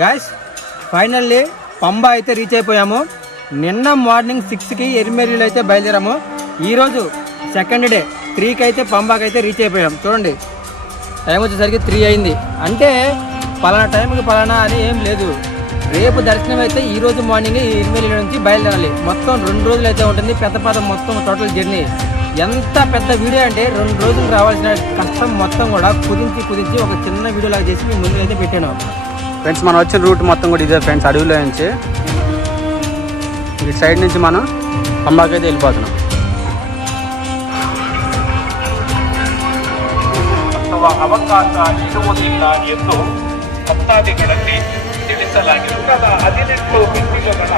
Guys finally Pamba అయితే reach అయిపోయాము. నిన్న మార్నింగ్ 6కి ఎరిమేలిలో అయితే బయలుదేరాము. ఈరోజు సెకండ్ డే 3కి అయితే పంబాకి అయితే రీచ్ అయిపోయాం. చూడండి టైం వచ్చేసరికి 3 అయింది. అంటే పలానా టైంకి పలానా అని ఏం లేదు. రేపు దర్శనం అయితే ఈరోజు మార్నింగ్ ఎరిమేలి నుంచి బయలుదేరాలి. మొత్తం 2 రోజులు అయితే ఉంటుంది. పెద్దపాదం మొత్తం టోటల్ జర్నీ. ఎంత పెద్ద వీడియో అంటే 2 రోజులు రావాల్సిన కష్టం మొత్తం కూడా కుదించి ఒక చిన్న వీడియో లాగా చేసి మీ ముందు అయితే పెట్టాను. ఫ్రెండ్స్ మనం వచ్చిన రూట్ మొత్తం కూడా ఇదే ఫ్రెండ్స్. అడవిలో నుంచి ఈ సైడ్ నుంచి మనం పంబాకి అయితే వెళ్ళిపోతున్నాం. ಅವಕಾಶ ಇರುವುದಿಲ್ಲ ಎಂದು ಭಕ್ತಾದಿಗಳಲ್ಲಿ ತಿಳಿಸಲಾಗಿರುತ್ತದೆ. 18 ಬಿಂದಿಗೆಗಳ